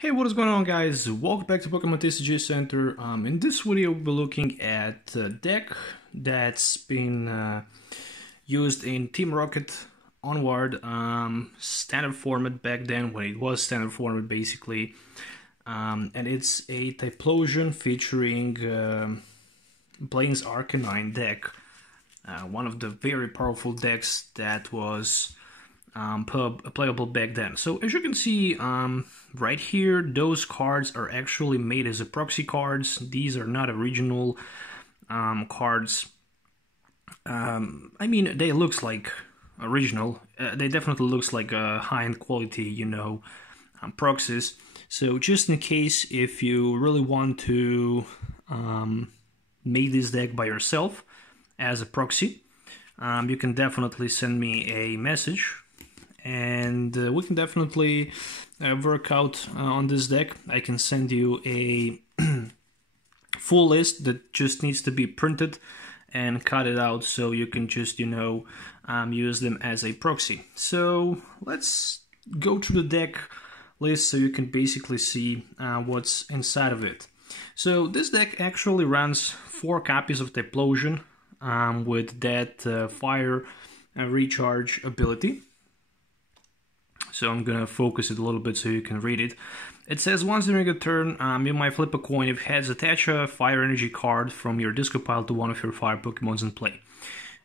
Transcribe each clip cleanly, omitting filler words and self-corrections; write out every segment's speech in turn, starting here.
Hey, what is going on, guys? Welcome back to Pokemon TCG Center. In this video, we'll be looking at a deck that's been used in Team Rocket onward, standard format back then, when it was standard format basically. And it's a Typhlosion featuring Blaine's Arcanine deck. One of the very powerful decks that was playable back then. So as you can see right here, those cards are actually made as a proxy cards. These are not original cards. I mean, they looks like original. They definitely looks like a high-end quality, you know, proxies. So just in case, if you really want to make this deck by yourself as a proxy, you can definitely send me a message, and we can definitely work out on this deck. I can send you a full list that just needs to be printed and cut it out, so you can just, you know, use them as a proxy. So let's go through the deck list so you can basically see what's inside of it. So this deck actually runs 4 copies of Typhlosion with that fire recharge ability. So I'm gonna focus it a little bit so you can read it. It says, once during a turn, you might flip a coin. If heads, attach a fire energy card from your discard pile to one of your fire Pokemons in play.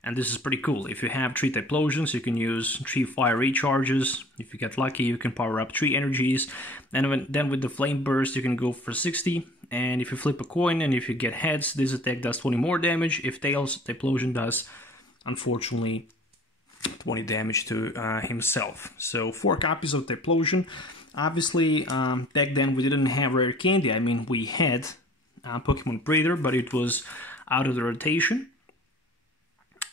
And this is pretty cool. If you have 3 Typhlosions, you can use 3 fire recharges. If you get lucky, you can power up 3 energies. And then with the flame burst, you can go for 60. And if you flip a coin and if you get heads, this attack does 20 more damage. If tails, Typhlosion does, unfortunately, 20 damage to himself. So 4 copies of Typhlosion. Obviously, back then we didn't have rare candy. I mean, we had Pokemon Breeder, but it was out of the rotation.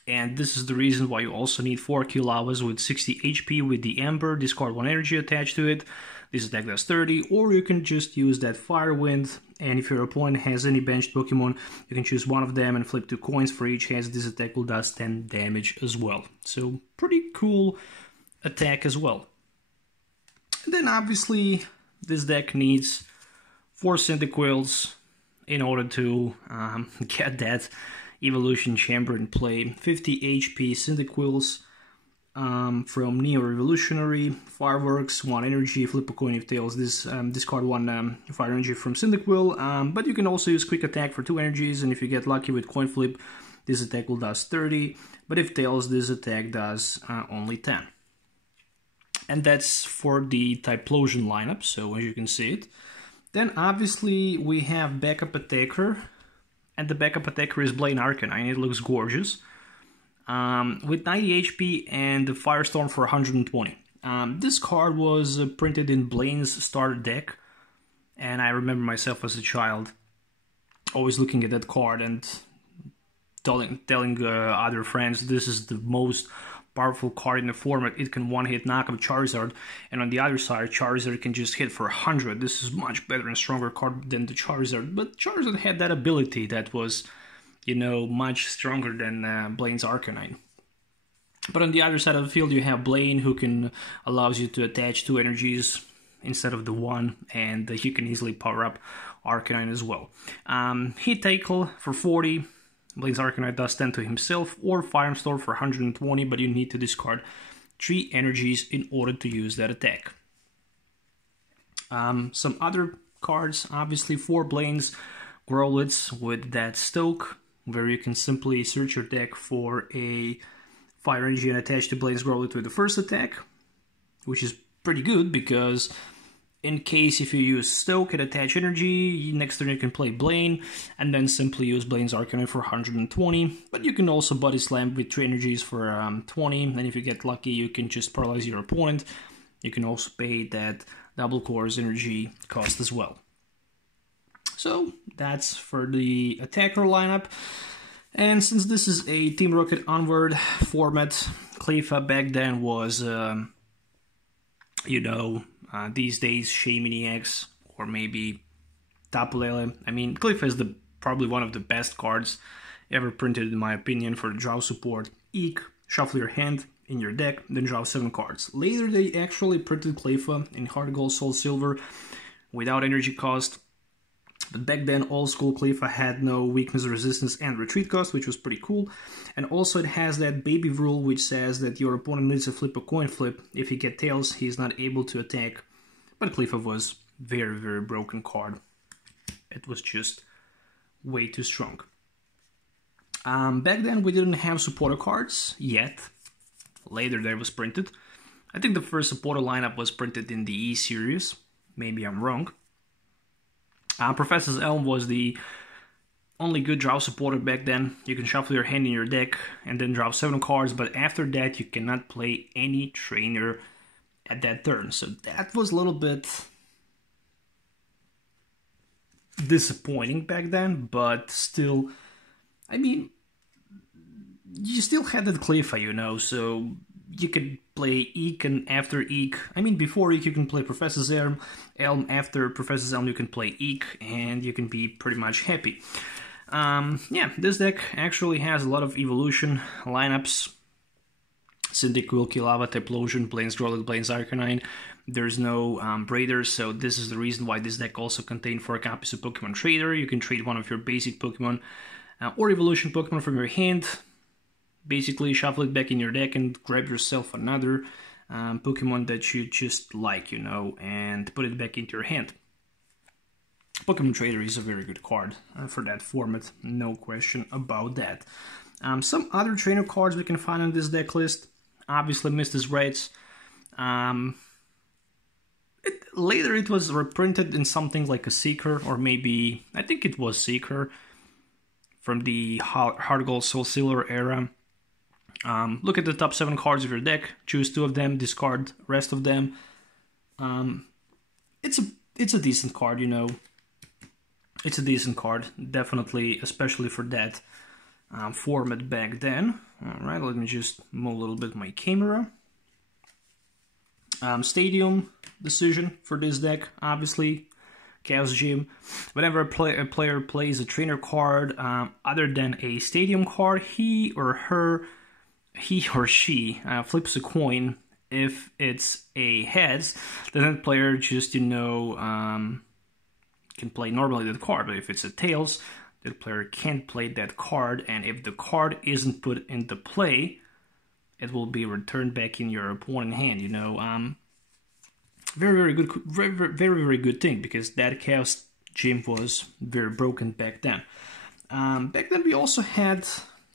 And this is the reason why you also need 4 Kilavas with 60 HP with the Ember, discard 1 energy attached to it. This attack does 30, or you can just use that Fire Wind, and if your opponent has any benched Pokemon, you can choose one of them and flip 2 coins for each head. This attack will does 10 damage as well. So pretty cool attack as well. And then obviously this deck needs 4 Cyndaquils in order to get that Evolution Chamber in play. 50 HP Cyndaquils from Neo Revolutionary, Fireworks, 1 energy, flip a coin if tails, this discard 1 fire energy from Cyndaquil, but you can also use quick attack for 2 energies, and if you get lucky with coin flip, this attack will does 30, but if tails, this attack does only 10. And that's for the Typhlosion lineup, so as you can see it. Then obviously we have backup attacker, and the backup attacker is Blaine Arcanine. It looks gorgeous. With 90 HP and the Firestorm for 120. This card was printed in Blaine's starter deck, and I remember myself as a child always looking at that card and telling other friends this is the most powerful card in the format. It can one-hit knock up Charizard, and on the other side, Charizard can just hit for 100. This is much better and stronger card than the Charizard, but Charizard had that ability that was, you know, much stronger than Blaine's Arcanine. But on the other side of the field, you have Blaine, who allows you to attach 2 energies instead of the 1, and you can easily power up Arcanine as well. Hit tackle for 40. Blaine's Arcanine does 10 to himself, or Firestorm for 120, but you need to discard 3 energies in order to use that attack. Some other cards, obviously 4 Blaine's Growlithe with that Stoke, where you can simply search your deck for a fire energy and attach to Blaine's Growlithe with the first attack, which is pretty good because in case if you use Stoke and attach energy, next turn you can play Blaine, and then simply use Blaine's Arcanine for 120. But you can also Body Slam with 3 energies for 20, and if you get lucky, you can just paralyze your opponent. You can also pay that double course energy cost as well. So that's for the attacker lineup. And since this is a Team Rocket onward format, Cleffa back then was, you know, these days Shaymin EX, or maybe Tapu Lele. I mean, Cleffa is probably one of the best cards ever printed in my opinion for the draw support. Eek, shuffle your hand in your deck, then draw 7 cards. Later they actually printed Cleffa in Heart Gold, Soul Silver without energy cost. But back then, old school Cleffa had no weakness, resistance, and retreat cost, which was pretty cool. And also it has that baby rule, which says that your opponent needs to flip a coin flip. If he gets tails, he's not able to attack. But Cleffa was very, very broken card. It was just way too strong. Back then, we didn't have supporter cards yet. Later, that was printed. I think the first supporter lineup was printed in the E series. Maybe I'm wrong. Professor's Elm was the only good draw supporter back then. You can shuffle your hand in your deck and then draw 7 cards, but after that you cannot play any trainer at that turn. So that was a little bit disappointing back then, but still, I mean, you still had that Cleffa, you know, so you could play Eek and after Eek. I mean, before Eek you can play Professor's Elm, after Professor's Elm you can play Eek, and you can be pretty much happy. Yeah, this deck actually has a lot of evolution lineups. Syndic, Wilkie, Lava, Typhlosion, Blaine's Growlithe, Blaine's Arcanine. There's no Braiders, so this is the reason why this deck also contained 4 copies of Pokemon Trader. You can trade one of your basic Pokemon or evolution Pokemon from your hand. Basically, shuffle it back in your deck and grab yourself another Pokemon that you just like, you know, and put it back into your hand. Pokemon Trader is a very good card for that format, no question about that. Some other trainer cards we can find on this deck list. Obviously, Misty's Raids. Later it was reprinted in something like a Seeker, or maybe, I think it was Seeker, from the Hard Gold Soul Silver era. Look at the top 7 cards of your deck, choose 2 of them, discard rest of them. It's a decent card, you know. It's a decent card, definitely, especially for that format back then. Alright, let me just move a little bit my camera. Stadium decision for this deck, obviously. Chaos Gym. Whenever a player plays a trainer card other than a stadium card, he or she flips a coin. If it's a heads, then that player just, you know, can play normally that card. But if it's a tails, that player can't play that card, and if the card isn't put into play, it will be returned back in your opponent's hand, you know. Very good thing, because that Chaos Gym was very broken back then. Back then we also had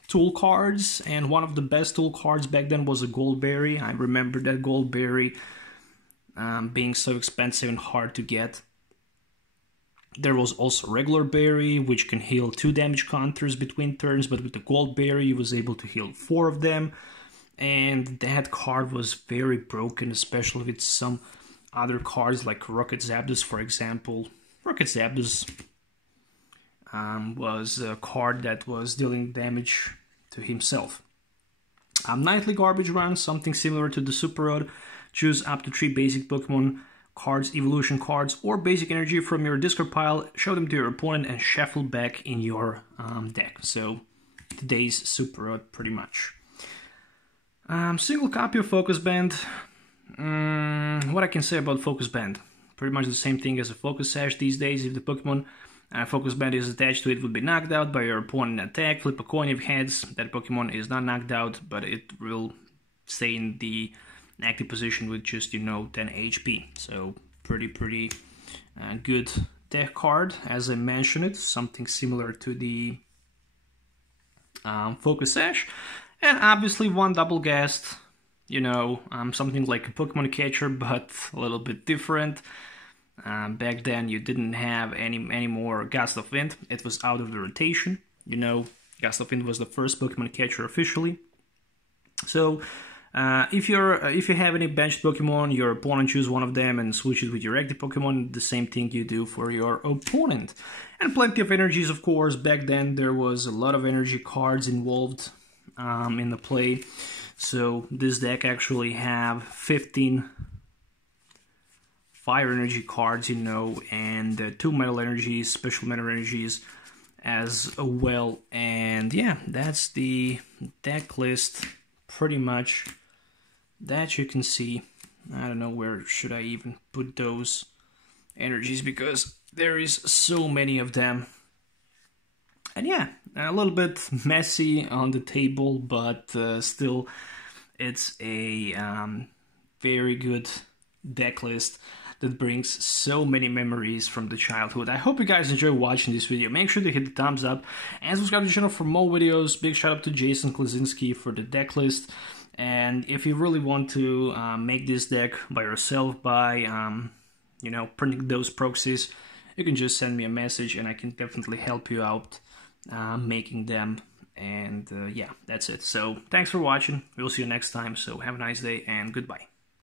tool cards, and one of the best tool cards back then was a Goldberry. I remember that Goldberry being so expensive and hard to get. There was also regular berry, which can heal 2 damage counters between turns, but with the Goldberry you was able to heal 4 of them, and that card was very broken, especially with some other cards like Rocket Zapdos, for example. Rocket Zapdos was a card that was dealing damage to himself. Nightly Garbage Run, something similar to the Super Road. Choose up to 3 basic Pokemon cards, evolution cards, or basic energy from your discard pile, show them to your opponent, and shuffle back in your deck. So, today's Super Road, pretty much. Single copy of Focus Band. What I can say about Focus Band? Pretty much the same thing as a Focus Sash these days. If the Pokemon Focus Band is attached to it, would be knocked out by your opponent in attack. Flip a coin if heads. That Pokemon is not knocked out, but it will stay in the active position with just, you know, 10 HP. So pretty good deck card, as I mentioned it. Something similar to the Focus Sash. And obviously one double guest, you know, something like a Pokemon Catcher, but a little bit different. Back then you didn't have any more Gust of Wind. It was out of the rotation. You know, Gust of Wind was the first Pokemon Catcher officially. So if you have any benched Pokemon, your opponent choose one of them and switch it with your active Pokemon. The same thing you do for your opponent. And plenty of energies, of course. Back then there was a lot of energy cards involved in the play. So this deck actually have 15 fire energy cards, you know, and 2 metal energies, special metal energies as well. And yeah, that's the deck list pretty much that you can see. I don't know where should I even put those. energies because there is so many of them. And yeah, a little bit messy on the table, but still it's a very good deck list that brings so many memories from the childhood. I hope you guys enjoy watching this video. Make sure to hit the thumbs up and subscribe to the channel for more videos. Big shout out to Jason Klasinski for the deck list. And if you really want to make this deck by yourself by, you know, printing those proxies, you can just send me a message and I can definitely help you out making them. And yeah, that's it. So thanks for watching. We'll see you next time. So have a nice day and goodbye.